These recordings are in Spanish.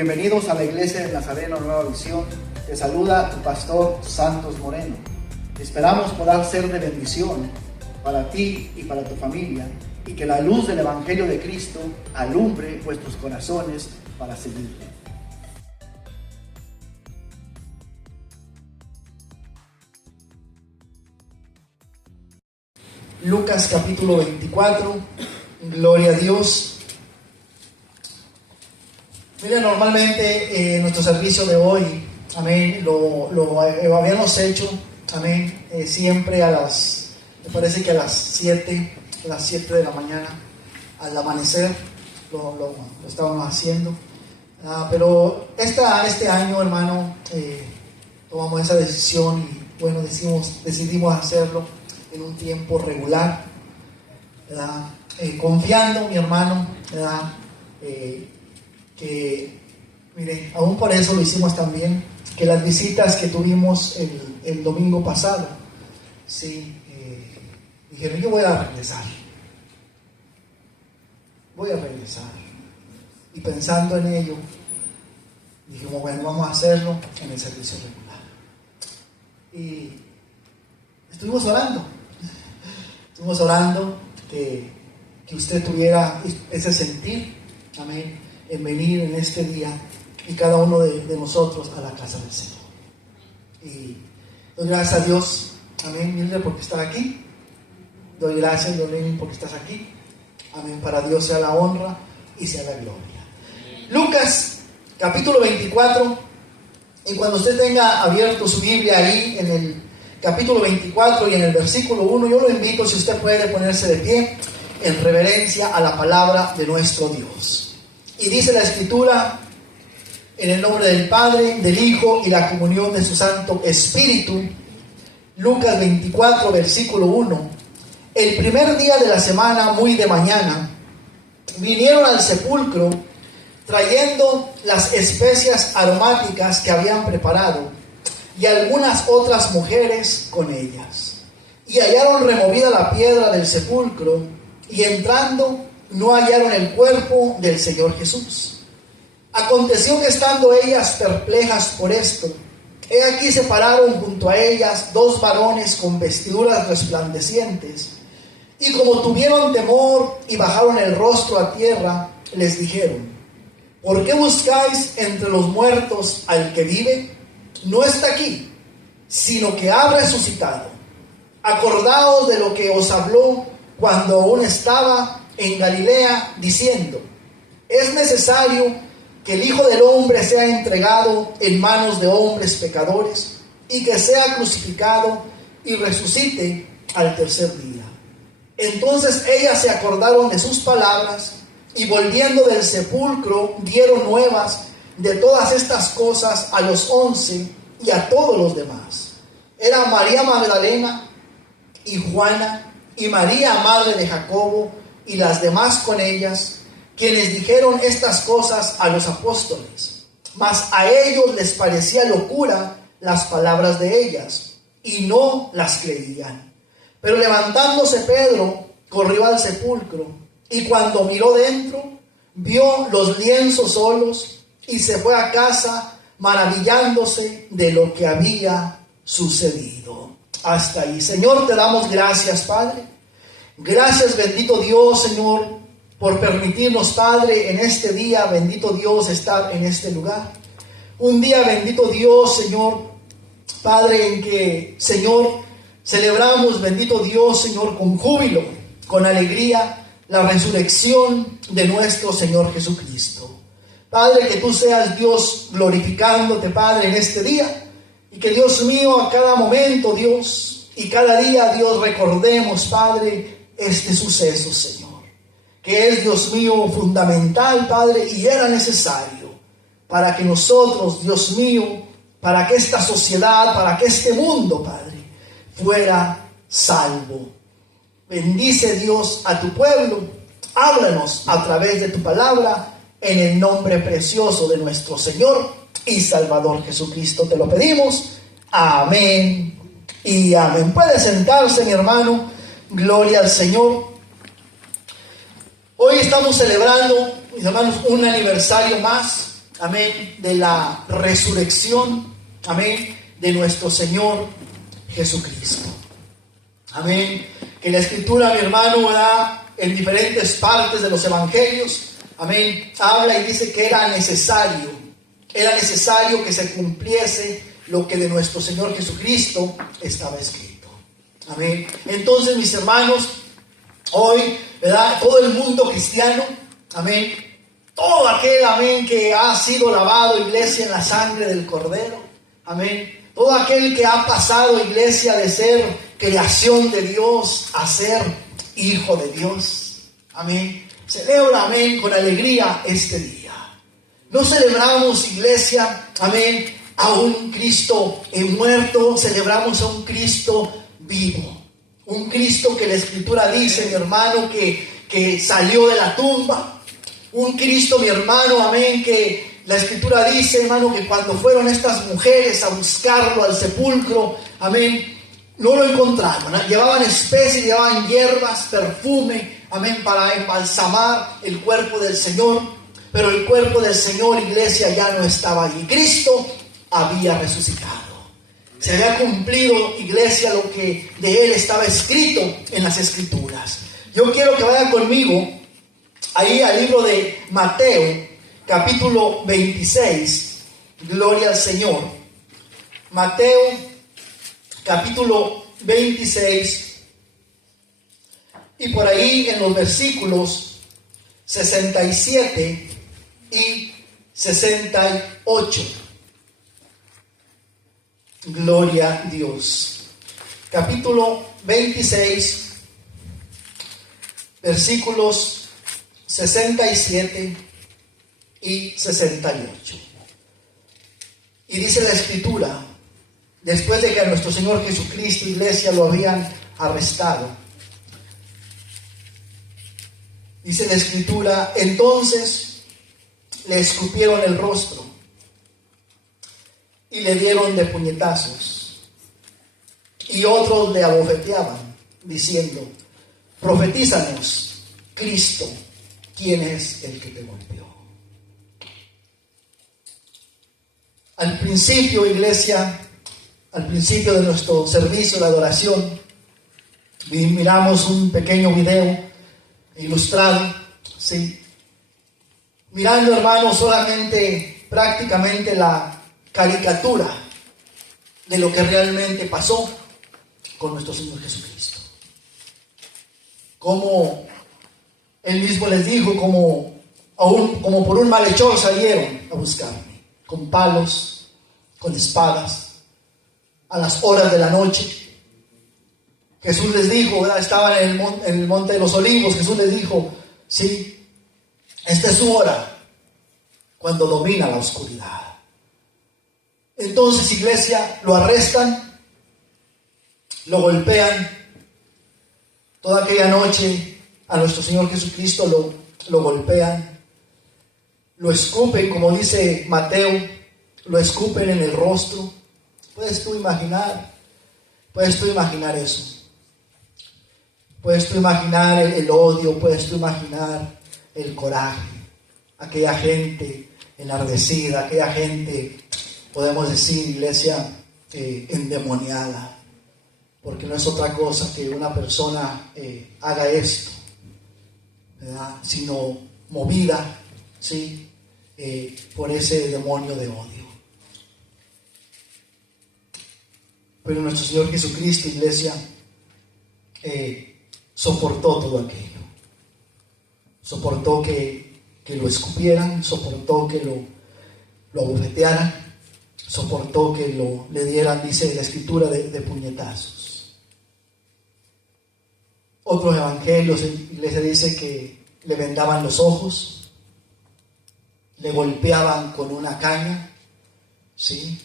Bienvenidos a la Iglesia de Nazareno Nueva Visión. Te saluda tu pastor Santos Moreno. Esperamos poder ser de bendición para ti y para tu familia, y que la luz del Evangelio de Cristo alumbre vuestros corazones para seguirle. Lucas capítulo 24, gloria a Dios. Mira, normalmente nuestro servicio de hoy, amén, lo habíamos hecho, amén, siempre me parece que a las 7 de la mañana, al amanecer, lo estábamos haciendo. Pero este año, hermano, tomamos esa decisión y bueno, decidimos hacerlo en un tiempo regular, ¿verdad? Confiando, mi hermano, ¿verdad? Que, mire, aún por eso lo hicimos también, que las visitas que tuvimos el domingo pasado, sí, dijeron, yo voy a regresar, y pensando en ello, dijimos, bueno, vamos a hacerlo en el servicio regular, y estuvimos orando que usted tuviera ese sentir, amén, en venir en este día, y cada uno de nosotros a la casa del Señor. Y doy gracias a Dios, amén, Mildred, porque estás aquí. Doy gracias, Lenin, porque estás aquí. Amén, para Dios sea la honra y sea la gloria. Lucas, capítulo 24, y cuando usted tenga abierto su Biblia ahí, en el capítulo 24 y en el versículo 1, yo lo invito, si usted puede, ponerse de pie en reverencia a la palabra de nuestro Dios. Y dice la Escritura, en el nombre del Padre, del Hijo y la comunión de su Santo Espíritu, Lucas 24, versículo 1. El primer día de la semana, muy de mañana, vinieron al sepulcro trayendo las especias aromáticas que habían preparado, y algunas otras mujeres con ellas. Y hallaron removida la piedra del sepulcro, y entrando no hallaron el cuerpo del Señor Jesús. Aconteció que estando ellas perplejas por esto, he aquí se pararon junto a ellas dos varones con vestiduras resplandecientes, y como tuvieron temor y bajaron el rostro a tierra, les dijeron, ¿por qué buscáis entre los muertos al que vive? No está aquí, sino que ha resucitado. Acordaos de lo que os habló cuando aún estaba en Galilea, diciendo, es necesario que el Hijo del Hombre sea entregado en manos de hombres pecadores, y que sea crucificado y resucite al tercer día. Entonces ellas se acordaron de sus palabras, y volviendo del sepulcro dieron nuevas de todas estas cosas a los 11 y a todos los demás. Era María Magdalena y Juana y María, madre de Jacobo, y las demás con ellas, quienes dijeron estas cosas a los apóstoles. Mas a ellos les parecía locura las palabras de ellas, y no las creían. Pero levantándose Pedro, corrió al sepulcro, y cuando miró dentro, vio los lienzos solos, y se fue a casa maravillándose de lo que había sucedido. Hasta ahí. Señor, te damos gracias, Padre. Gracias, bendito Dios, Señor, por permitirnos, Padre, en este día, bendito Dios, estar en este lugar. Un día, bendito Dios, Señor, Padre, en que, Señor, celebramos, bendito Dios, Señor, con júbilo, con alegría, la resurrección de nuestro Señor Jesucristo. Padre, que tú seas, Dios, glorificándote, Padre, en este día, y que, Dios mío, a cada momento, Dios, y cada día, Dios, recordemos, Padre, este suceso, Señor, que es, Dios mío, fundamental, Padre, y era necesario para que nosotros, Dios mío, para que esta sociedad, para que este mundo, Padre, fuera salvo. Bendice, Dios, a tu pueblo, háblanos a través de tu palabra, en el nombre precioso de nuestro Señor y Salvador Jesucristo te lo pedimos. Amén y amén. Puede sentarse, mi hermano. Gloria al Señor. Hoy estamos celebrando, mis hermanos, un aniversario más amén, de la resurrección, amén, de nuestro Señor Jesucristo. Amén. Que la Escritura, mi hermano, ¿verdad?, en diferentes partes de los evangelios, amén, habla y dice que era necesario que se cumpliese lo que de nuestro Señor Jesucristo estaba escrito. Amén. Entonces, mis hermanos, hoy, ¿verdad?, todo el mundo cristiano, amén, todo aquel, amén, que ha sido lavado, iglesia, en la sangre del Cordero, amén, todo aquel que ha pasado, iglesia, de ser creación de Dios a ser hijo de Dios, amén, celebra, amén, con alegría este día. No celebramos, iglesia, amén, a un Cristo muerto, celebramos a un Cristo vivo, un Cristo que la Escritura dice, mi hermano, que salió de la tumba, un Cristo, mi hermano, amén, que la Escritura dice, hermano, que cuando fueron estas mujeres a buscarlo al sepulcro, amén, no lo encontraron, ¿no? Llevaban especies, llevaban hierbas, perfume, amén, para embalsamar el cuerpo del Señor, pero el cuerpo del Señor, iglesia, ya no estaba allí. Cristo había resucitado. Se había cumplido, iglesia, lo que de Él estaba escrito en las Escrituras. Yo quiero que vayan conmigo ahí al libro de Mateo, capítulo 26, gloria al Señor. Mateo, capítulo 26, y por ahí en los versículos 67 y 68. Gloria a Dios. Capítulo 26, versículos 67 y 68. Y dice la Escritura, después de que a nuestro Señor Jesucristo, iglesia, lo habían arrestado, dice la Escritura, entonces le escupieron el rostro y le dieron de puñetazos, y otros le abofeteaban, diciendo, profetízanos, Cristo, ¿quién es el que te golpeó? Al principio, iglesia, al principio de nuestro servicio de adoración, miramos un pequeño video ilustrado, ¿sí? Mirando, hermanos, solamente, prácticamente la caricatura de lo que realmente pasó con nuestro Señor Jesucristo. Como Él mismo les dijo, como por un malhechor salieron a buscarme, con palos, con espadas, a las horas de la noche. Jesús les dijo, ¿verdad?, estaban en el monte de los Olivos. Jesús les dijo, sí, esta es su hora, cuando domina la oscuridad. Entonces, iglesia, lo arrestan, lo golpean. Toda aquella noche a nuestro Señor Jesucristo lo golpean, lo escupen, como dice Mateo, lo escupen en el rostro. ¿Puedes tú imaginar eso? Puedes tú imaginar el odio, puedes tú imaginar el coraje, aquella gente enardecida, aquella gente, podemos decir, iglesia, endemoniada, porque no es otra cosa que una persona haga esto, ¿verdad?, sino movida, ¿sí?, por ese demonio de odio. Pero nuestro Señor Jesucristo, iglesia, soportó todo aquello. Soportó que lo escupieran, soportó que lo abofetearan, soportó que le dieran, dice la Escritura, de puñetazos. Otros evangelios, la iglesia dice que le vendaban los ojos, le golpeaban con una caña, ¿sí?,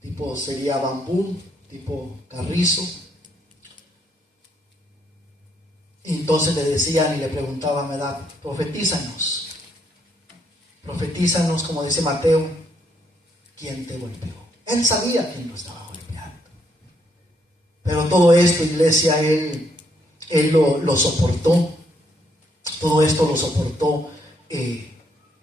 tipo sería bambú, tipo carrizo. Y entonces le decían y le preguntaban, ¿verdad?, profetízanos, como dice Mateo, ¿quién te golpeó? Él sabía quién lo estaba golpeando. Pero todo esto, iglesia, él lo soportó. Todo esto lo soportó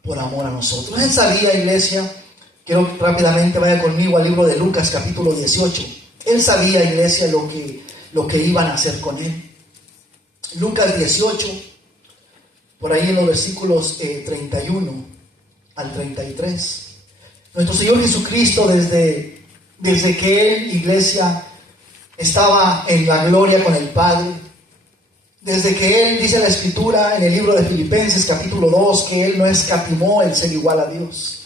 por amor a nosotros. Él sabía, iglesia, quiero que rápidamente vaya conmigo al libro de Lucas capítulo 18. Él sabía, iglesia, lo que iban a hacer con él. Lucas 18, por ahí en los versículos 31 al 33. Nuestro Señor Jesucristo, desde que Él, iglesia, estaba en la gloria con el Padre, desde que Él, dice la Escritura en el libro de Filipenses capítulo 2, que Él no escatimó el ser igual a Dios,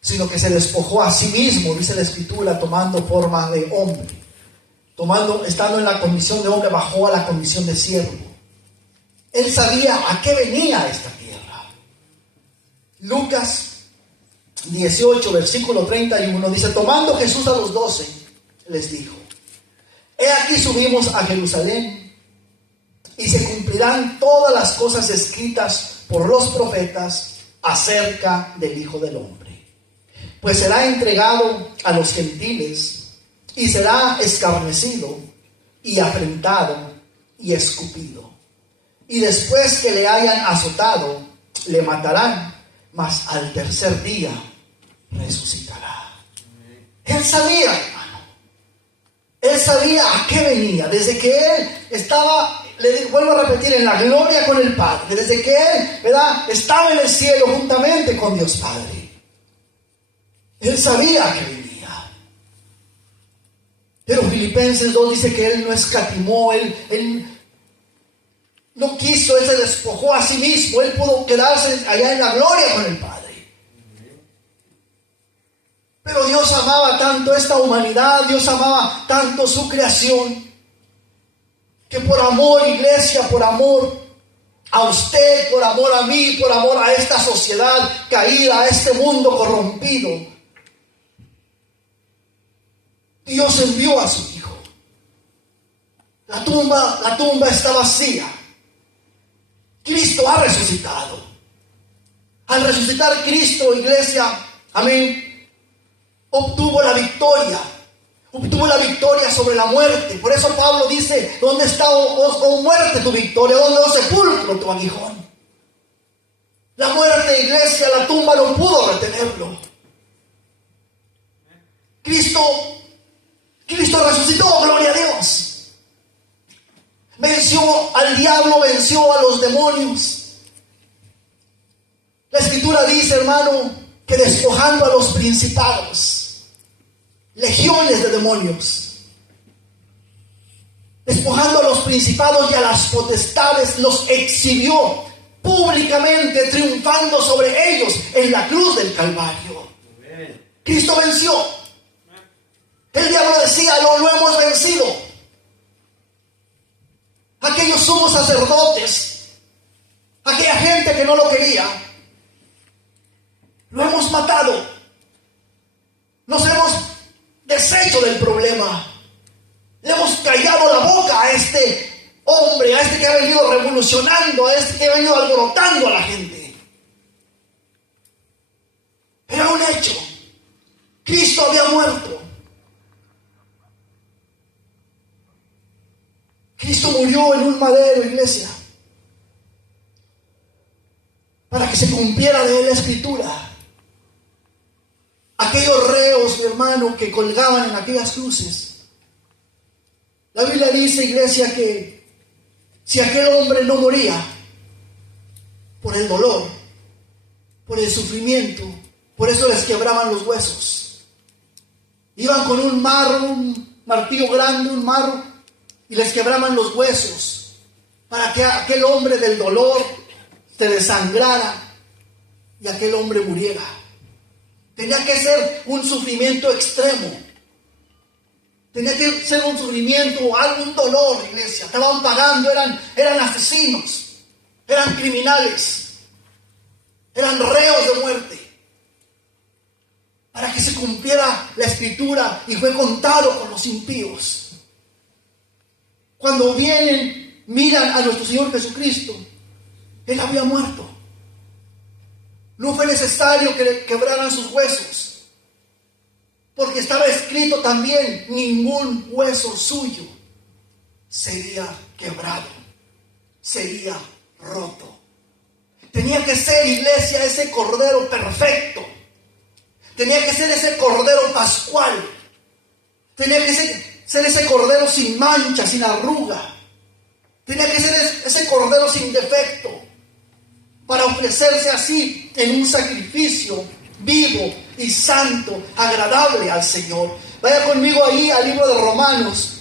sino que se despojó a sí mismo, dice la Escritura, tomando forma de hombre, estando en la condición de hombre, bajó a la condición de siervo. Él sabía a qué venía esta tierra. Lucas 18, versículo 31, dice: tomando Jesús a los 12, les dijo: he aquí subimos a Jerusalén, y se cumplirán todas las cosas escritas por los profetas acerca del Hijo del Hombre. Pues será entregado a los gentiles, y será escarnecido, y afrentado, y escupido. Y después que le hayan azotado, le matarán, mas al tercer día resucitará. Él sabía, hermano. Él sabía a qué venía. Desde que Él estaba, vuelvo a repetir, en la gloria con el Padre. Desde que Él, ¿verdad?, estaba en el cielo juntamente con Dios Padre. Él sabía a qué venía. Pero Filipenses 2 dice que Él no escatimó, Él no quiso, Él se despojó a sí mismo. Él pudo quedarse allá en la gloria con el Padre. Pero Dios amaba tanto esta humanidad, Dios amaba tanto su creación, que por amor, iglesia, por amor a usted, por amor a mí, por amor a esta sociedad caída, a este mundo corrompido, Dios envió a su Hijo. La tumba está vacía. Cristo ha resucitado. Al resucitar Cristo, iglesia, amén, obtuvo la victoria sobre la muerte. Por eso Pablo dice: ¿dónde está, oh muerte, tu victoria? ¿Dónde, oh sepulcro, tu aguijón? La muerte, iglesia, la tumba no pudo retenerlo. Cristo resucitó, gloria a Dios. Venció al diablo, venció a los demonios. La Escritura dice, hermano, que despojando a los principados, legiones de demonios, despojando a los principados y a las potestades, los exhibió públicamente, triunfando sobre ellos en la cruz del Calvario. Cristo venció. El diablo decía: lo hemos vencido. Aquellos sumos sacerdotes, aquella gente que no lo quería, lo hemos matado. Nos hemos deshecho del problema. Le hemos callado la boca a este hombre, a este que ha venido revolucionando, a este que ha venido alborotando a la gente. Era un hecho. Cristo había muerto. Cristo murió en un madero, iglesia, para que se cumpliera de él la Escritura. Aquellos reos, mi hermano, que colgaban en aquellas cruces. La Biblia dice, iglesia, que si aquel hombre no moría por el dolor, por el sufrimiento, por eso les quebraban los huesos. Iban con un marro, un martillo grande, un marro, y les quebraban los huesos para que aquel hombre del dolor se desangrara y aquel hombre muriera. Tenía que ser un sufrimiento extremo. Tenía que ser un sufrimiento, algún dolor, iglesia. Estaban pagando, eran asesinos, eran criminales, eran reos de muerte. Para que se cumpliera la Escritura, y fue contado con los impíos. Cuando vienen, miran a nuestro Señor Jesucristo, Él había muerto. No fue necesario que le quebraran sus huesos, porque estaba escrito también: ningún hueso suyo sería quebrado, sería roto. Tenía que ser, iglesia, ese cordero perfecto. Tenía que ser ese cordero pascual. Tenía que ser ese cordero sin mancha, sin arruga. Tenía que ser ese cordero sin defecto, para ofrecerse así en un sacrificio vivo y santo, agradable al Señor. Vaya conmigo ahí al libro de Romanos.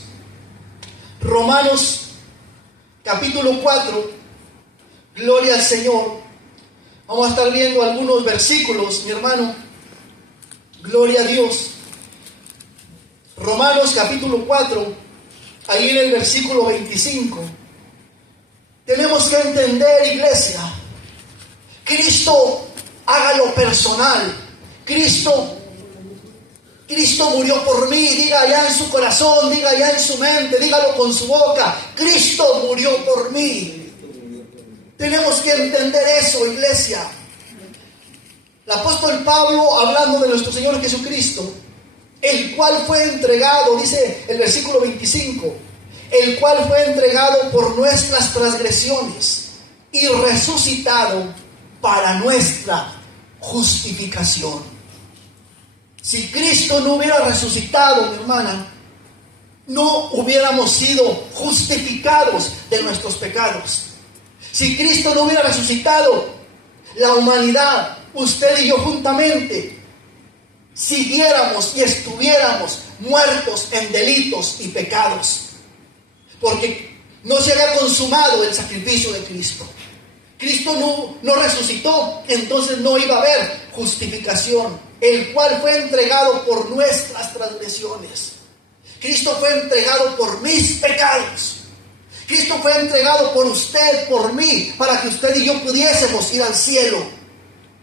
Romanos capítulo 4. Gloria al Señor. Vamos a estar viendo algunos versículos, mi hermano. Gloria a Dios. Romanos capítulo 4, ahí en el versículo 25. Tenemos que entender, iglesia, Cristo, hágalo personal. Cristo murió por mí. Diga allá en su corazón, diga allá en su mente, dígalo con su boca: Cristo murió por mí. Tenemos que entender eso, iglesia. El apóstol Pablo, hablando de nuestro Señor Jesucristo, el cual fue entregado, dice el versículo 25, el cual fue entregado por nuestras transgresiones y resucitado para nuestra justificación. Si Cristo no hubiera resucitado, mi hermana, no hubiéramos sido justificados de nuestros pecados. Si Cristo no hubiera resucitado, la humanidad, usted y yo juntamente, siguiéramos y estuviéramos muertos en delitos y pecados, porque no se había consumado el sacrificio de Cristo. Cristo no resucitó, entonces no iba a haber justificación, el cual fue entregado por nuestras transgresiones. Cristo fue entregado por mis pecados. Cristo fue entregado por usted, por mí, para que usted y yo pudiésemos ir al cielo,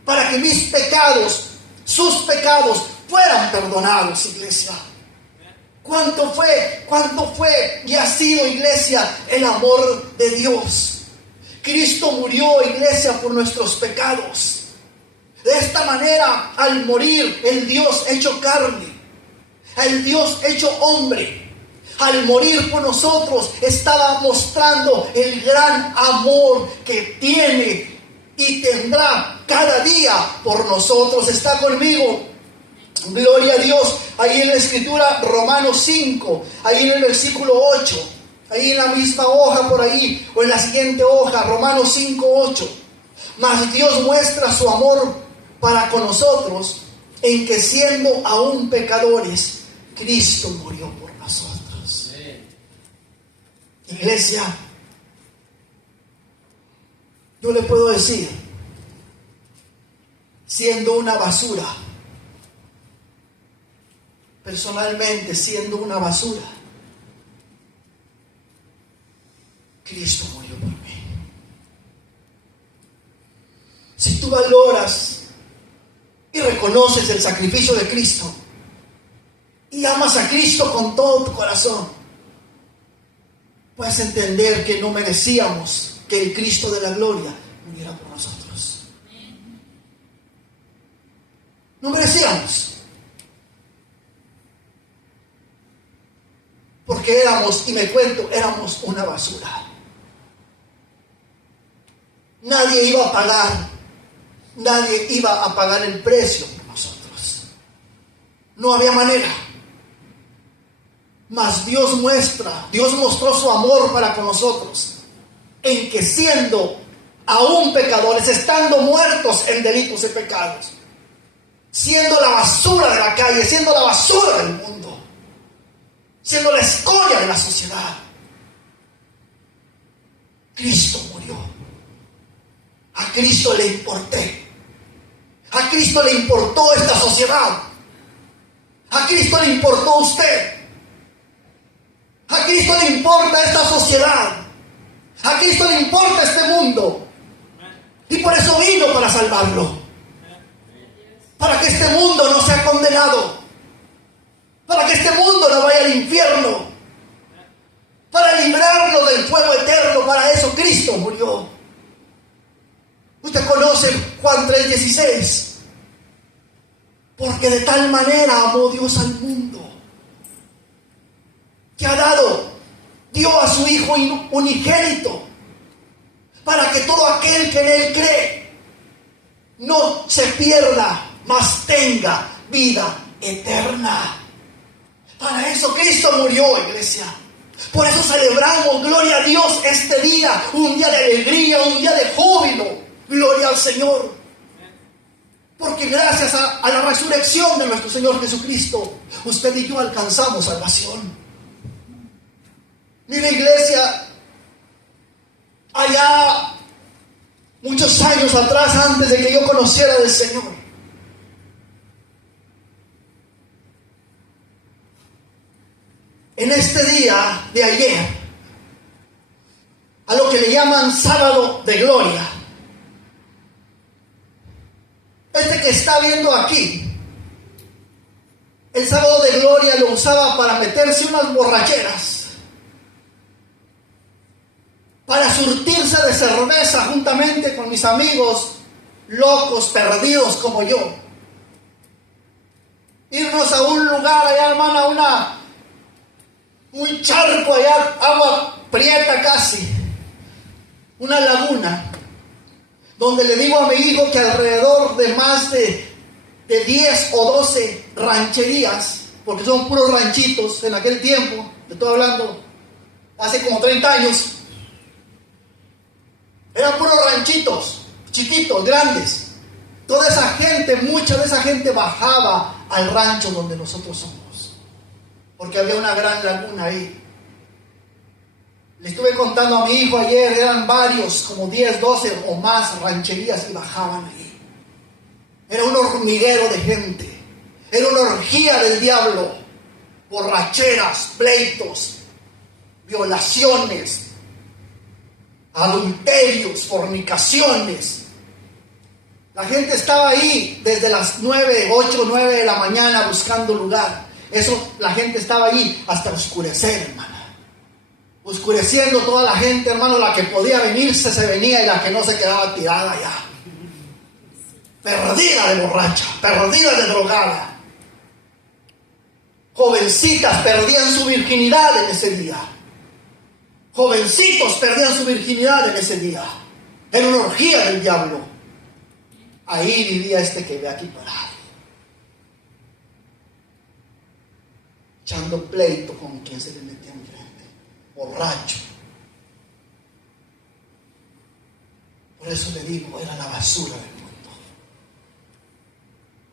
para que mis pecados, sus pecados, fueran perdonados, iglesia. ¿Cuánto fue y ha sido, iglesia, el amor de Dios? Cristo murió, iglesia, por nuestros pecados. De esta manera, al morir, el Dios hecho carne, el Dios hecho hombre, al morir por nosotros, estaba mostrando el gran amor que tiene y tendrá cada día por nosotros. ¿Está conmigo? Gloria a Dios. Ahí en la escritura, Romanos 5, ahí en el versículo 8, ahí en la misma hoja por ahí, o en la siguiente hoja, Romanos 5, 8. Mas Dios muestra su amor para con nosotros, en que siendo aún pecadores, Cristo murió por nosotros. Iglesia, yo le puedo decir, siendo una basura, personalmente siendo una basura, Cristo murió por mí. Si tú valoras y reconoces el sacrificio de Cristo y amas a Cristo con todo tu corazón, puedes entender que no merecíamos que el Cristo de la gloria muriera por nosotros. No merecíamos. Porque éramos, y me cuento, éramos una basura. Nadie iba a pagar el precio por nosotros. No había manera. Mas Dios mostró su amor para con nosotros, en que siendo aún pecadores, estando muertos en delitos y pecados, siendo la basura de la calle, siendo la basura del mundo, siendo la escoria de la sociedad, Cristo murió. A Cristo le importé. A Cristo le importó esta sociedad. A Cristo le importó usted. A Cristo le importa esta sociedad. A Cristo le importa este mundo. Y por eso vino, para salvarlo. Para que este mundo no sea condenado. Para que este mundo no vaya al infierno. Para librarlo del fuego eterno. Para eso Cristo murió. Usted conoce Juan 3:16. Porque de tal manera amó Dios al mundo, que dio a su Hijo unigénito, para que todo aquel que en Él cree no se pierda, mas tenga vida eterna. Para eso Cristo murió, iglesia. Por eso celebramos, gloria a Dios, este día, un día de alegría, un día de júbilo. Gloria al Señor. Porque gracias a la resurrección de nuestro Señor Jesucristo, usted y yo alcanzamos salvación. Mire, iglesia, allá muchos años atrás, antes de que yo conociera del Señor, en este día de ayer, a lo que le llaman sábado de gloria, este que está viendo aquí, el sábado de gloria lo usaba para meterse unas borracheras, para surtirse de cerveza juntamente con mis amigos locos, perdidos como yo. Irnos a un lugar allá, hermana, un charco allá, agua prieta casi, una laguna, donde le digo a mi hijo que alrededor de más de 10 o 12 rancherías, porque son puros ranchitos en aquel tiempo, te estoy hablando hace como 30 años, eran puros ranchitos, chiquitos, grandes. Toda esa gente, mucha de esa gente bajaba al rancho donde nosotros somos, porque había una gran laguna ahí. Le estuve contando a mi hijo ayer, eran varios, como 10, 12 o más rancherías y bajaban ahí. Era un hormiguero de gente, era una orgía del diablo, borracheras, pleitos, violaciones, adulterios, fornicaciones. La gente estaba ahí desde las 8, 9 de la mañana buscando lugar. Eso, la gente estaba ahí hasta oscurecer, hermana. Oscureciendo toda la gente, hermano, la que podía venirse se venía y la que no se quedaba tirada allá. Perdida de borracha, perdida de drogada. Jovencitas perdían su virginidad en ese día. Jovencitos perdían su virginidad en ese día. Era una orgía del diablo. Ahí vivía este que ve aquí parado, echando pleito con quien se le metía enfrente, borracho. Por eso le digo, era la basura del mundo.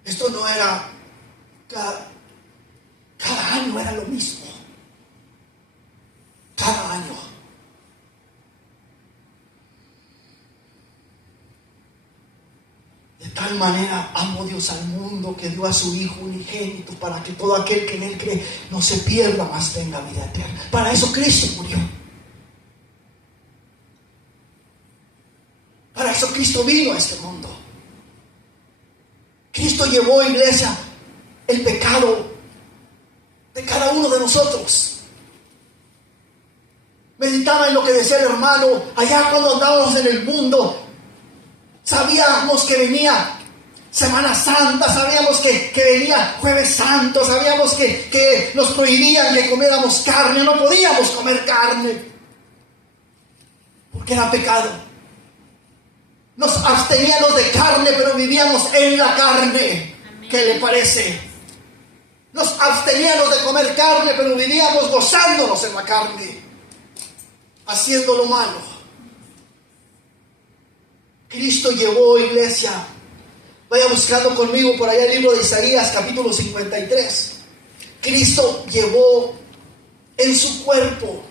Esto no era, cada año era lo mismo. Cada año. De tal manera amó Dios al mundo que dio a su Hijo unigénito para que todo aquel que en Él cree no se pierda, mas tenga vida eterna. Para eso Cristo murió. Para eso Cristo vino a este mundo. Cristo llevó, iglesia, el pecado de cada uno de nosotros. Meditaba en lo que decía el hermano allá cuando andábamos en el mundo. Sabíamos que venía Semana Santa, sabíamos que venía Jueves Santo, sabíamos que nos prohibían que comiéramos carne, no podíamos comer carne, porque era pecado. Nos absteníamos de carne, pero vivíamos en la carne. Amén. ¿Qué le parece? Nos absteníamos de comer carne, pero vivíamos gozándonos en la carne, haciendo lo malo. Cristo llevó, iglesia, vaya buscando conmigo por allá el libro de Isaías, capítulo 53. Cristo llevó en su cuerpo.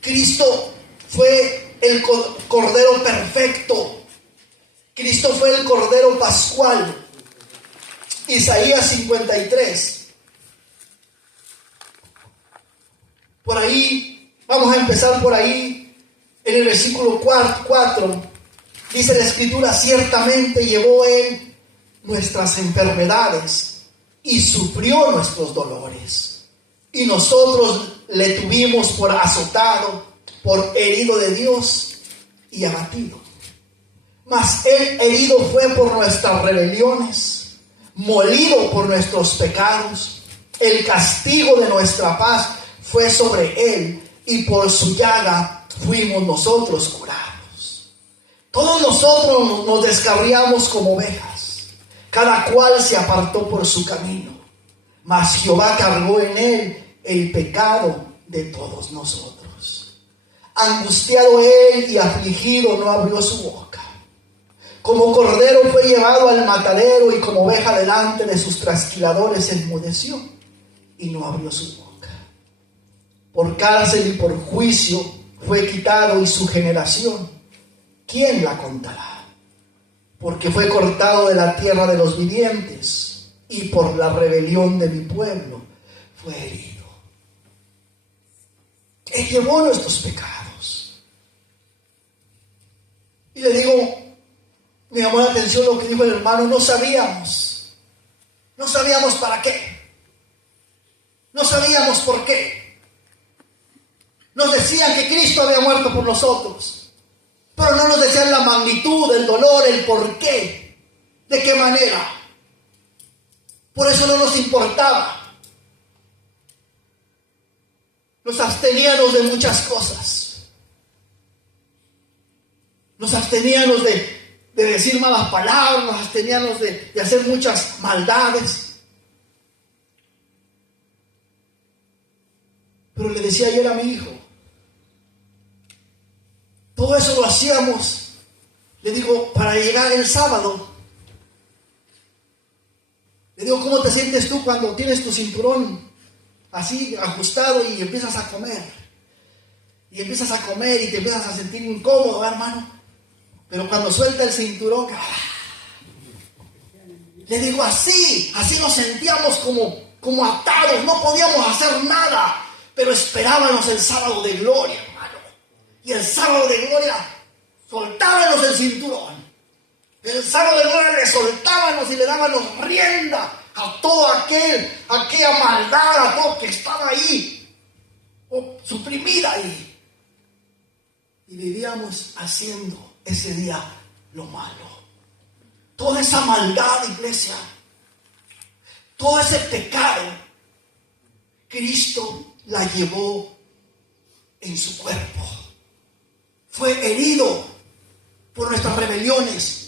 Cristo fue el Cordero perfecto. Cristo fue el Cordero pascual. Isaías 53. Por ahí, vamos a empezar por ahí, en el versículo 4. Dice la Escritura, ciertamente llevó Él nuestras enfermedades y sufrió nuestros dolores. Y nosotros le tuvimos por azotado, por herido de Dios y abatido. Mas Él herido fue por nuestras rebeliones, molido por nuestros pecados. El castigo de nuestra paz fue sobre Él, y por su llaga fuimos nosotros curados. Todos nosotros nos descarriamos como ovejas, cada cual se apartó por su camino, mas Jehová cargó en él el pecado de todos nosotros. Angustiado él y afligido no abrió su boca. Como cordero fue llevado al matadero, y como oveja delante de sus trasquiladores enmudeció y no abrió su boca. Por cárcel y por juicio fue quitado, y su generación, ¿quién la contará? Porque fue cortado de la tierra de los vivientes, y por la rebelión de mi pueblo fue herido. Él llevó nuestros pecados. Y le digo, me llamó la atención lo que dijo el hermano, no sabíamos para qué, no sabíamos por qué. Nos decían que Cristo había muerto por nosotros, pero no nos decían la magnitud, el dolor, el por qué, de qué manera. Por eso no nos importaba. Nos absteníamos de muchas cosas. Nos absteníamos de decir malas palabras, nos absteníamos de hacer muchas maldades. Pero le decía ayer a mi hijo, todo eso lo hacíamos, le digo, para llegar el sábado. Le digo, ¿cómo te sientes tú cuando tienes tu cinturón así ajustado y empiezas a comer? Y empiezas a comer y te empiezas a sentir incómodo, hermano. Pero cuando suelta el cinturón, le digo, así nos sentíamos como atados, no podíamos hacer nada, pero esperábamos el sábado de gloria, hermano. Y el sábado de gloria, soltábamos el cinturón. El sábado de gloria le soltábamos y le dábamos rienda a todo aquella maldad, a todo que estaba ahí, o suprimida ahí. Y vivíamos haciendo ese día lo malo. Toda esa maldad, iglesia, todo ese pecado, Cristo la llevó en su cuerpo. Fue herido por nuestras rebeliones,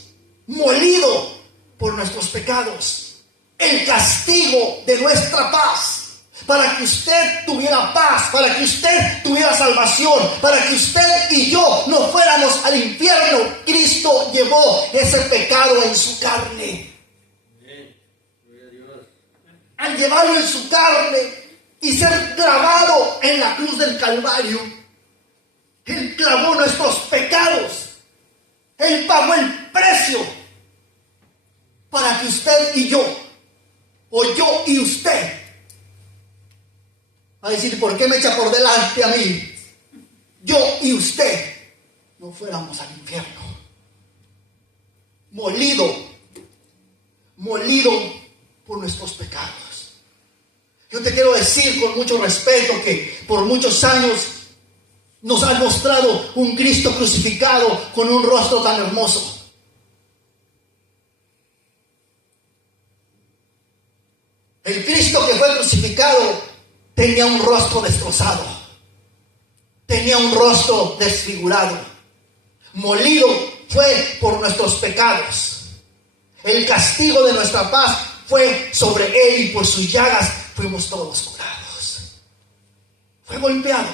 molido por nuestros pecados. El castigo de nuestra paz, para que usted tuviera paz, para que usted tuviera salvación, para que usted y yo no fuéramos al infierno, Cristo llevó ese pecado en su carne. Al llevarlo en su carne y ser clavado en la cruz del Calvario, Él clavó nuestros pecados. Él pagó el precio para que usted y yo, o yo y usted, va a decir, ¿por qué me echa por delante a mí? Yo y usted no fuéramos al infierno. Molido por nuestros pecados. Yo te quiero decir con mucho respeto que por muchos años nos han mostrado un Cristo crucificado con un rostro tan hermoso. El Cristo que fue crucificado tenía un rostro destrozado, tenía un rostro desfigurado. Molido fue por nuestros pecados. El castigo de nuestra paz fue sobre Él, y por sus llagas fuimos todos curados. Fue golpeado.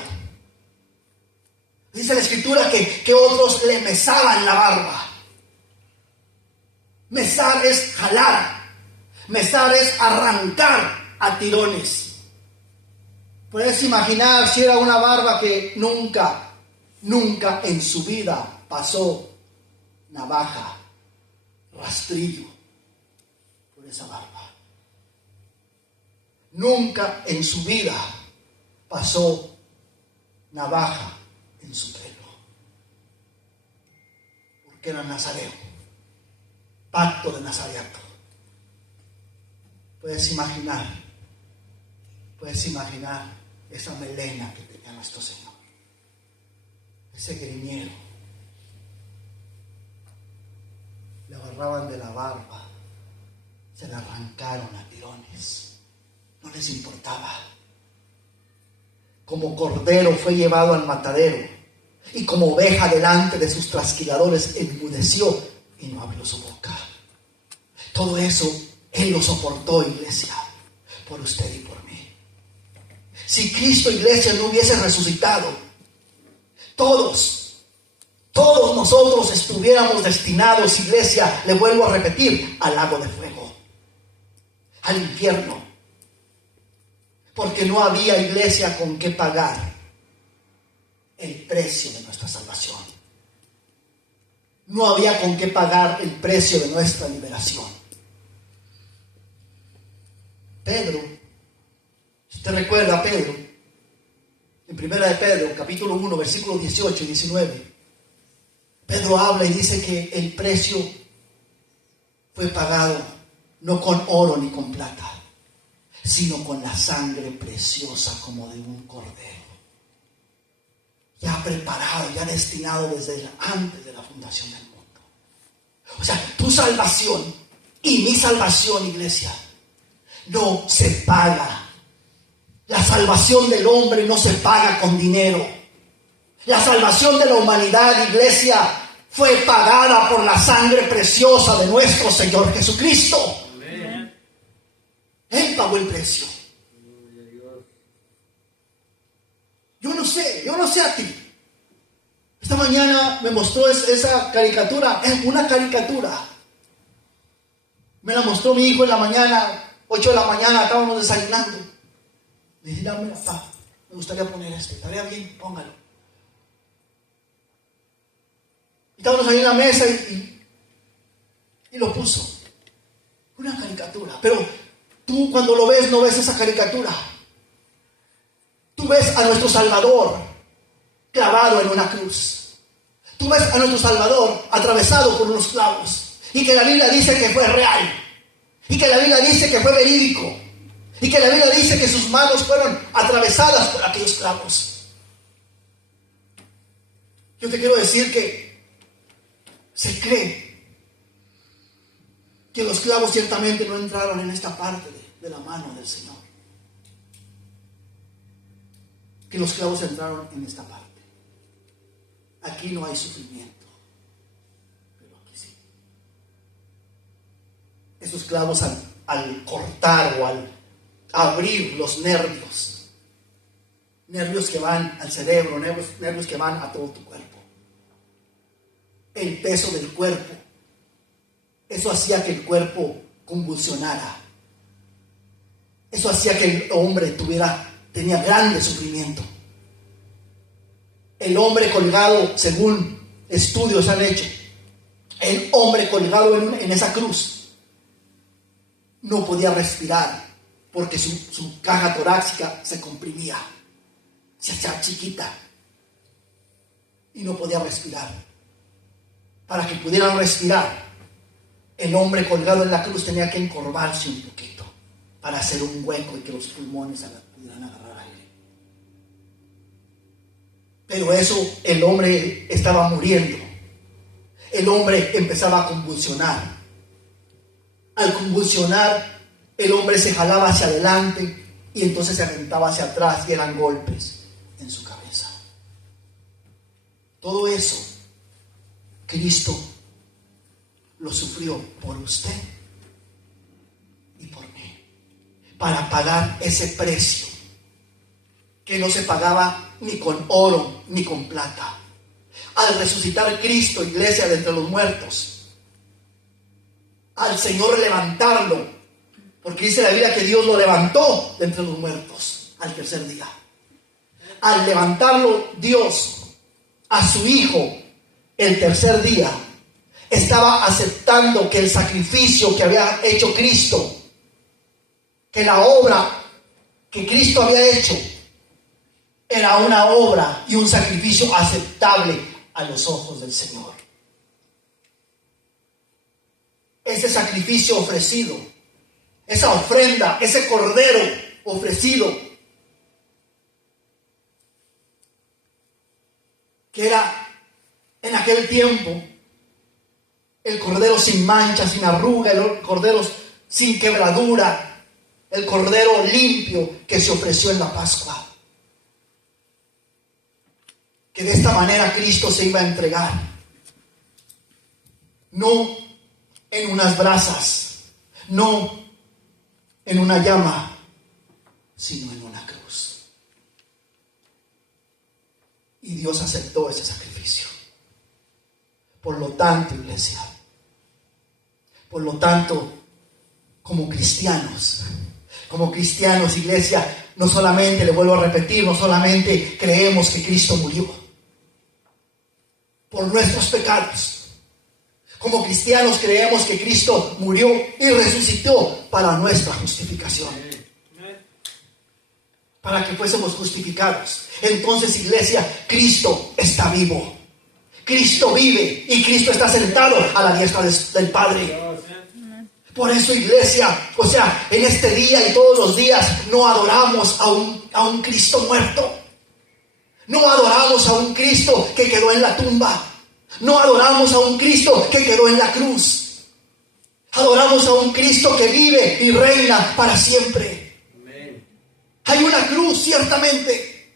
Dice la Escritura que otros le mesaban la barba. Mesar es jalar. Mesar es arrancar a tirones. Puedes imaginar si era una barba que nunca en su vida pasó navaja, rastrillo por esa barba. Nunca en su vida pasó navaja en su pelo. Porque era nazareo, pacto de nazareato. Puedes imaginar esa melena que tenía nuestro Señor, ese greñero. Le agarraban de la barba, se le arrancaron a tirones, no les importaba. Como cordero fue llevado al matadero, Y como oveja delante de sus trasquiladores, enmudeció y no abrió su boca. Todo eso Él lo soportó, iglesia, por usted y por mí. Si Cristo, iglesia, no hubiese resucitado, todos nosotros estuviéramos destinados, iglesia, le vuelvo a repetir, al lago de fuego, al infierno. Porque no había, iglesia, con qué pagar el precio de nuestra salvación. No había con qué pagar el precio de nuestra liberación. Pedro, si usted recuerda a Pedro, en primera de Pedro, capítulo 1, versículos 18 y 19, Pedro habla y dice que el precio fue pagado no con oro ni con plata, sino con la sangre preciosa como de un cordero, ya preparado, ya destinado desde antes de la fundación del mundo. O sea, tu salvación y mi salvación, iglesia, no se paga. La salvación del hombre no se paga con dinero. La salvación de la humanidad, iglesia, fue pagada por la sangre preciosa de nuestro Señor Jesucristo. Amén. Él pagó el precio. Yo no sé a ti. Esta mañana me mostró esa caricatura, es una caricatura. Me la mostró mi hijo en la mañana, 8 de la mañana, estábamos desayunando. Me dije, dame, papá, me gustaría poner esto, estaría bien, póngalo. Y estábamos ahí en la mesa y lo puso. Una caricatura, pero tú cuando lo ves no ves esa caricatura. Tú ves a nuestro Salvador clavado en una cruz. Tú ves a nuestro Salvador atravesado por unos clavos. Y que la Biblia dice que fue real. Y que la Biblia dice que fue verídico. Y que la Biblia dice que sus manos fueron atravesadas por aquellos clavos. Yo te quiero decir que se cree que los clavos ciertamente no entraron en esta parte de la mano del Señor. Que los clavos entraron en esta parte. Aquí no hay sufrimiento, pero aquí sí. Esos clavos al cortar o al abrir los nervios que van al cerebro, nervios que van a todo tu cuerpo, el peso del cuerpo, eso hacía que el cuerpo convulsionara. Eso hacía que el hombre tenía grande sufrimiento. El hombre colgado, según estudios han hecho, el hombre colgado en esa cruz no podía respirar porque su caja torácica se comprimía, se hacía chiquita y no podía respirar. Para que pudieran respirar, el hombre colgado en la cruz tenía que encorvarse un poquito para hacer un hueco y que los pulmones pudieran agarrar aire. Pero eso, el hombre estaba muriendo. El hombre empezaba a convulsionar. Al convulsionar, el hombre se jalaba hacia adelante y entonces se aventaba hacia atrás y eran golpes en su cabeza. Todo eso, Cristo lo sufrió por usted y por mí, para pagar ese precio que no se pagaba ni con oro ni con plata. Al resucitar Cristo, iglesia, de entre los muertos, al Señor levantarlo, porque dice la Biblia que Dios lo levantó de entre los muertos al tercer día. Al levantarlo Dios a su Hijo el tercer día, estaba aceptando que el sacrificio que había hecho Cristo, que la obra que Cristo había hecho, era una obra y un sacrificio aceptable a los ojos del Señor. Ese sacrificio ofrecido, esa ofrenda, ese cordero ofrecido, que era en aquel tiempo el cordero sin mancha, sin arruga, el cordero sin quebradura, el cordero limpio que se ofreció en la Pascua. que de esta manera Cristo se iba a entregar. No en unas brasas, no en una llama, sino en una cruz. Y Dios aceptó ese sacrificio. Por lo tanto, iglesia, por lo tanto, como cristianos, iglesia, no solamente, le vuelvo a repetir, no solamente creemos que Cristo murió por nuestros pecados. Como cristianos creemos que Cristo murió y resucitó para nuestra justificación, para que fuésemos justificados. Entonces, iglesia, Cristo está vivo. Cristo vive y Cristo está sentado a la diestra del Padre. Por eso, iglesia, en este día y todos los días no adoramos a un Cristo muerto. No adoramos a un Cristo que quedó en la tumba. No adoramos a un Cristo que quedó en la cruz. Adoramos a un Cristo que vive y reina para siempre. Amén. Hay una cruz, ciertamente.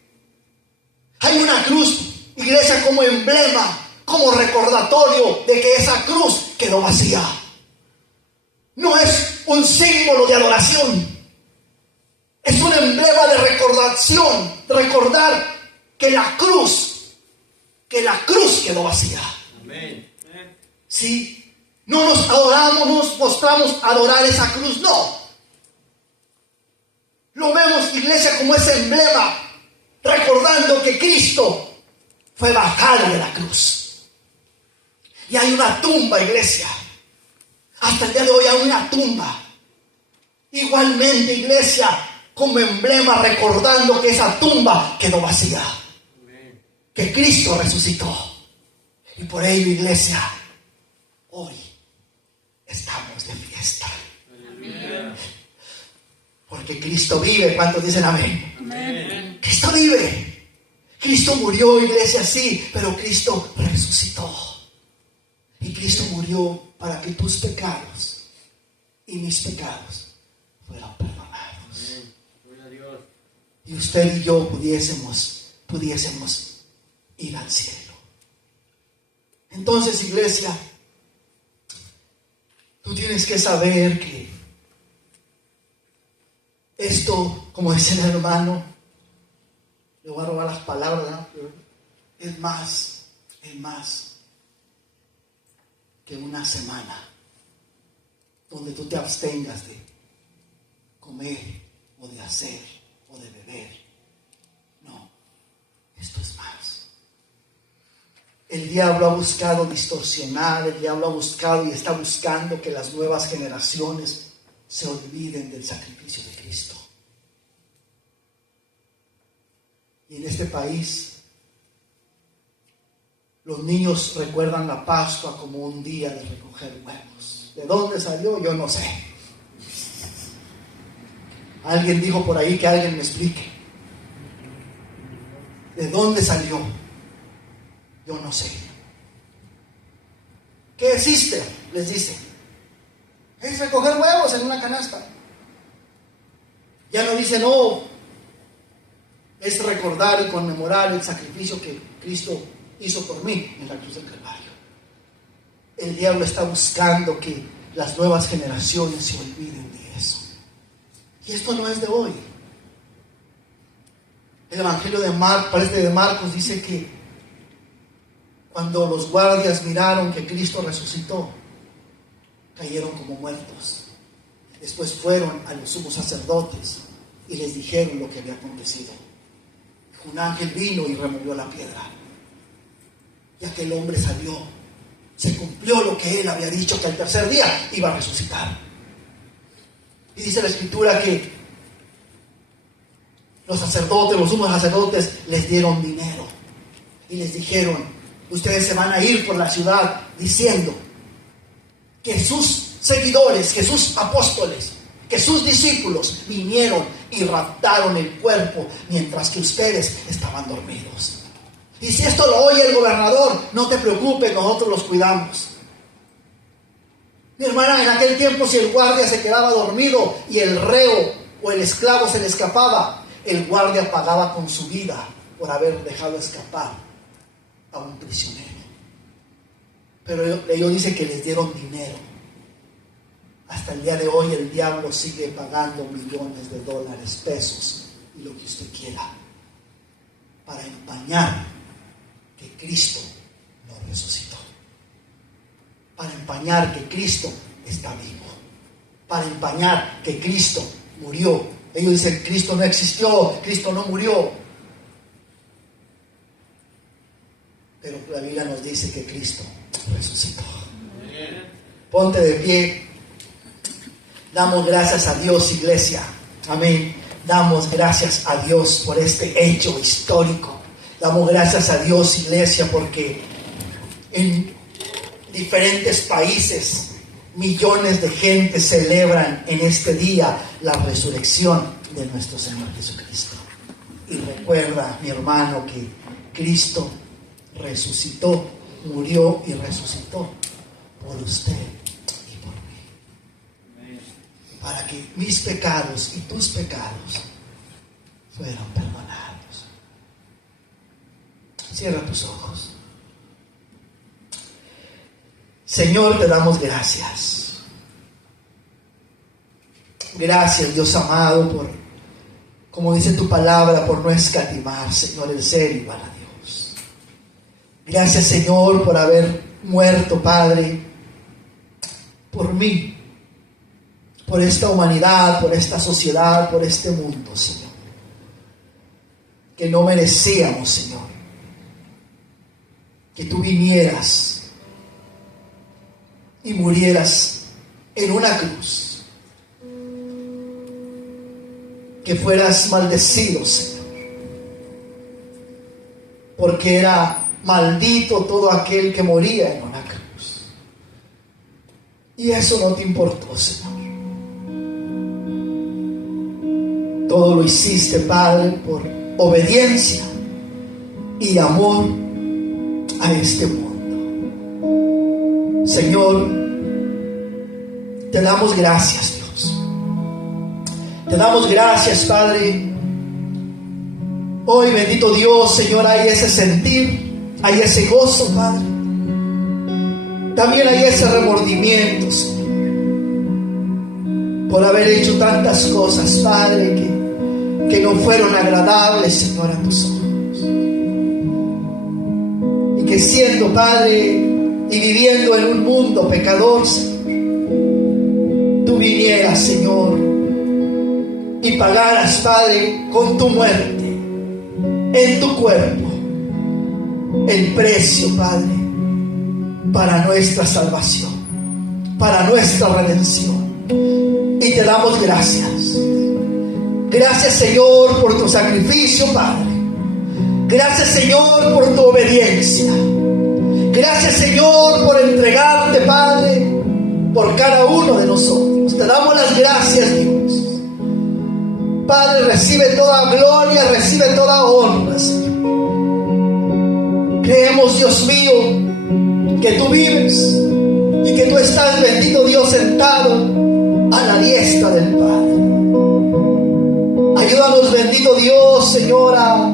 Hay una cruz, iglesia, como emblema, como recordatorio de que esa cruz quedó vacía. No es un símbolo de adoración. Es un emblema de recordación, de recordar que la cruz quedó vacía. Amén. Sí, no nos adoramos, nos mostramos a adorar esa cruz, no. Lo vemos, iglesia, como ese emblema, recordando que Cristo fue bajado de la cruz. Y hay una tumba, iglesia. Hasta el día de hoy hay una tumba. Igualmente, iglesia, como emblema, recordando que esa tumba quedó vacía. Amén. Que Cristo resucitó. Y por ello, iglesia, hoy estamos de fiesta. Amén. Porque Cristo vive. ¿Cuántos dicen amén? Amén. Cristo vive. Cristo murió, iglesia, sí, pero Cristo resucitó. Y Cristo murió para que tus pecados y mis pecados fueran perdonados. Amén. Y usted y yo pudiésemos ir al cielo. Entonces, iglesia, tú tienes que saber que esto, como dice el hermano, le voy a robar las palabras, ¿no? es más que una semana donde tú te abstengas de comer o de hacer o de beber. No, esto es más. El diablo ha buscado distorsionar, el diablo ha buscado y está buscando que las nuevas generaciones se olviden del sacrificio de Cristo. Y en este país, los niños recuerdan la Pascua como un día de recoger huevos. ¿De dónde salió? Yo no sé. Alguien dijo por ahí, que alguien me explique. ¿De dónde salió? Yo no sé. ¿Qué existe? Les dice. Es recoger huevos en una canasta. Ya no dice, no. Es recordar y conmemorar el sacrificio que Cristo hizo por mí en la cruz del Calvario. El diablo está buscando que las nuevas generaciones se olviden de eso. Y esto no es de hoy. El Evangelio de Marcos dice que cuando los guardias miraron que Cristo resucitó, cayeron como muertos. Después fueron a los sumos sacerdotes y les dijeron lo que había acontecido. Un ángel vino y removió la piedra. Y aquel hombre salió. Se cumplió lo que él había dicho, que al tercer día iba a resucitar. Y dice la Escritura que los sumos sacerdotes les dieron dinero. Y les dijeron, ustedes se van a ir por la ciudad diciendo que sus seguidores, que sus apóstoles, que sus discípulos vinieron y raptaron el cuerpo mientras que ustedes estaban dormidos. Y si esto lo oye el gobernador, no te preocupes, nosotros los cuidamos. Mi hermana, en aquel tiempo, si el guardia se quedaba dormido y el reo o el esclavo se le escapaba, el guardia pagaba con su vida por haber dejado escapar a un prisionero. Pero ellos dicen que les dieron dinero. Hasta el día de hoy el diablo sigue pagando millones de dólares, pesos y lo que usted quiera para empañar que Cristo no resucitó, para empañar que Cristo está vivo, para empañar que Cristo murió. Ellos dicen: Cristo no existió, Cristo no murió. Pero la Biblia nos dice que Cristo resucitó. Ponte de pie. Damos gracias a Dios, iglesia. Amén. Damos gracias a Dios por este hecho histórico. Damos gracias a Dios, iglesia, porque en diferentes países millones de gente celebran en este día la resurrección de nuestro Señor Jesucristo. Y recuerda, mi hermano, que Cristo resucitó, murió y resucitó por usted y por mí, para que mis pecados y tus pecados fueran perdonados. Cierra tus ojos. Señor, te damos gracias. Gracias, Dios amado, por, como dice tu palabra, por no escatimar, Señor, el ser igual a Dios. Gracias, Señor, por haber muerto, Padre, por mí, por esta humanidad, por esta sociedad, por este mundo, Señor, que no merecíamos, Señor, que tú vinieras y murieras en una cruz, que fueras maldecido, Señor, porque era maldito todo aquel que moría en una cruz. Y eso no te importó, Señor. Todo lo hiciste, Padre, por obediencia y amor a este mundo. Señor, te damos gracias, Dios. Te damos gracias, Padre. Hoy, bendito Dios, Señor, hay ese sentir, hay ese gozo, Padre. También hay ese remordimiento, Señor, por haber hecho tantas cosas, Padre, que no fueron agradables, Señor, a tus ojos. Y que siendo, Padre, y viviendo en un mundo pecador, Señor, tú vinieras, Señor, y pagaras, Padre, con tu muerte, en tu cuerpo, el precio, Padre, para nuestra salvación, para nuestra redención. Y te damos gracias. Gracias, Señor, por tu sacrificio, Padre. Gracias, Señor, por tu obediencia. Gracias, Señor, por entregarte, Padre, por cada uno de nosotros. Te damos las gracias, Dios. Padre, recibe toda gloria, recibe toda honra, Señor. Creemos, Dios mío, que tú vives y que tú estás, bendito Dios, sentado a la diestra del Padre. Ayúdanos, bendito Dios, Señor, a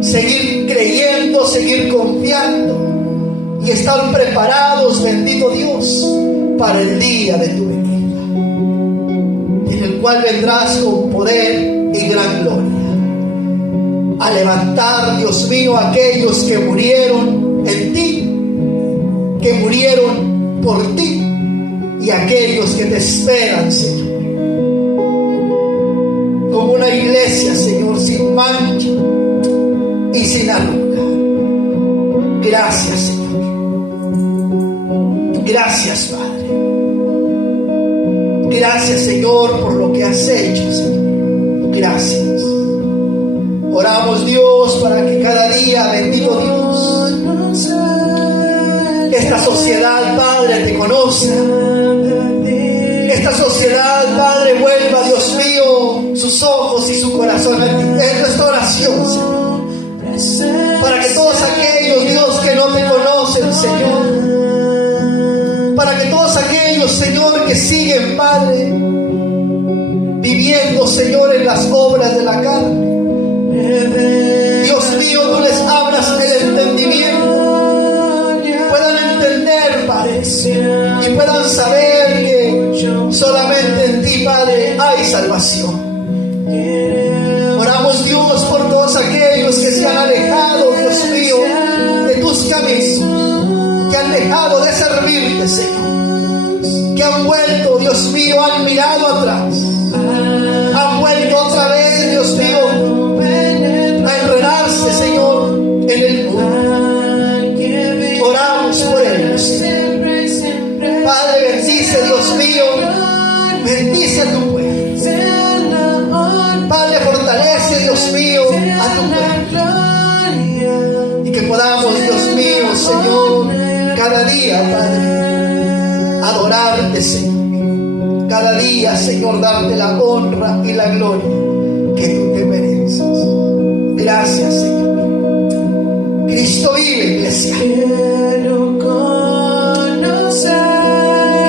seguir creyendo, seguir confiando y estar preparados, bendito Dios, para el día de tu venida, en el cual vendrás con poder y gran gloria a levantar, Dios mío, a aquellos que murieron en ti, que murieron por ti, y aquellos que te esperan, Señor, como una iglesia, Señor, sin mancha y sin arruga. Gracias, Señor. Gracias, Padre. Gracias, Señor, por lo que has hecho, Señor. Gracias. Oramos, Dios, para que cada día, bendito Dios, esta sociedad, Padre, te conozca. Esta sociedad, Padre, vuelva, Dios mío, sus ojos y su corazón a ti. Es nuestra oración, Señor, para que todos aquellos, Dios, que no te conocen, Señor, para que todos aquellos, Señor, que siguen, Padre, viviendo, Señor, en las obras de la carne, Dios mío, tú les abras el entendimiento puedan saber que solamente en ti, Padre, hay salvación. Oramos, Dios, por todos aquellos que se han alejado, Dios mío, de tus caminos, que han dejado de servirte, Señor, que han vuelto, Dios mío, han mirado atrás, han vuelto otra vez, Dios mío, a enredarse, Señor, en el mundo. Oramos por ellos. Padre, bendice, Dios mío, bendice a tu pueblo. Padre, fortalece, Dios mío, a tu pueblo. Y que podamos, Dios mío, Señor, cada día, Padre, adorarte, Señor. Cada día, Señor, darte la honra y la gloria que tú te mereces. Gracias, Señor. Cristo vive, iglesia.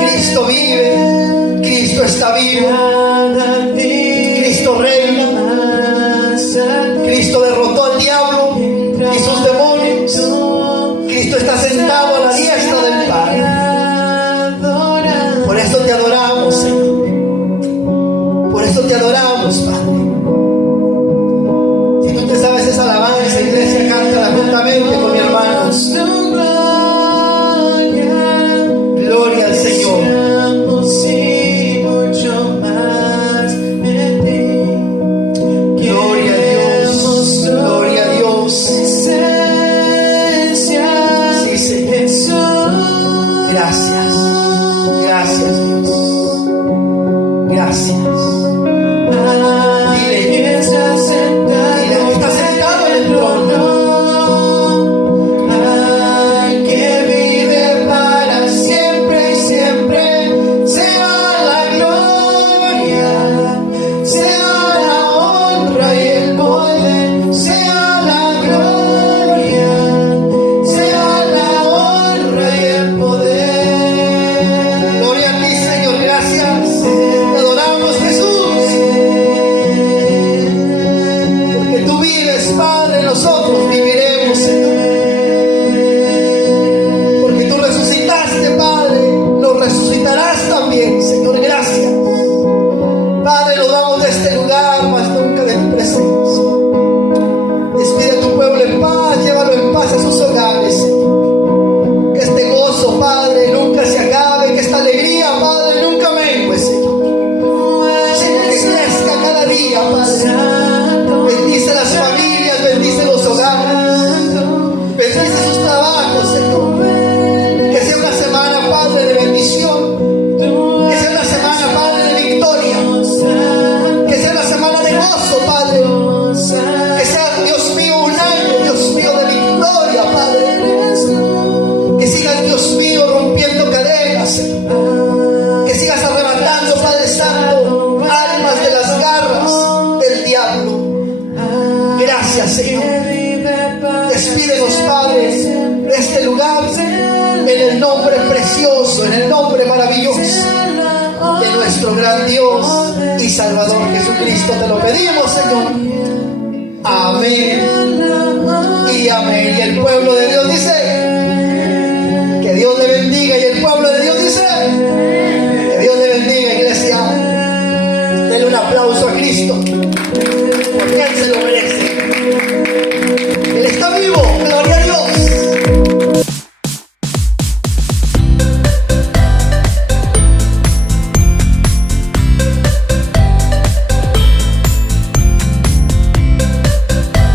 Cristo vive. Cristo está vivo. Cristo reina. Cristo derrotó al diablo y sus demonios. Cristo está sentado a la diestra del Padre. Por eso te adoramos, Señor. Por eso te adoramos, Padre. Si tú te sabes esa alabanza, iglesia, cántala juntamente con mi hermano. Gloria al Señor. Gloria a Dios. Gloria a Dios. Sí, Señor. Gracias. Gracias, Dios. Gracias. Dile, está sentado en el trono. Que vive para siempre y siempre. Sea la gloria, sea la honra y el poder. Sea la gloria, sea la honra y el poder. Gloria a ti, Señor, gracias. Te adoramos, Jesús. Porque tú vives, Padre, nosotros viviremos, Señor. Porque tú resucitaste, Padre, nos resucitarás también, Señor, gracias. Padre, lo damos de este lugar, mas nunca de tu presencia. Despide a tu pueblo en paz, llévalo en paz a sus hogares, Señor. Que este gozo, Padre, nunca se acabe, que esta alegría, Padre, nunca mengue, Señor. Sino que crezca cada día, Padre. Bendice las familias, bendice los hogares, bendice sus trabajos, Señor. Que sea una semana, Padre, de bendición. Que sea una semana, Padre, de victoria. Que sea una semana de gozo, Padre. Que sea, Dios mío, un año, Dios mío, de victoria, Padre. Que sigas, Dios mío, rompiendo cadenas, Señor. Que sigas arrebatando, Padre Santo, almas de las garras del diablo. Gracias, Señor. Despídenos, Padre, de este lugar, en el nombre precioso, en el nombre maravilloso de nuestro gran Dios y Salvador Jesucristo. Te lo pedimos, Señor. Amén y amén. Y el pueblo de Dios dice, que Dios le bendiga. Y el pueblo de Dios dice, que Dios le bendiga, iglesia. Denle un aplauso a Cristo.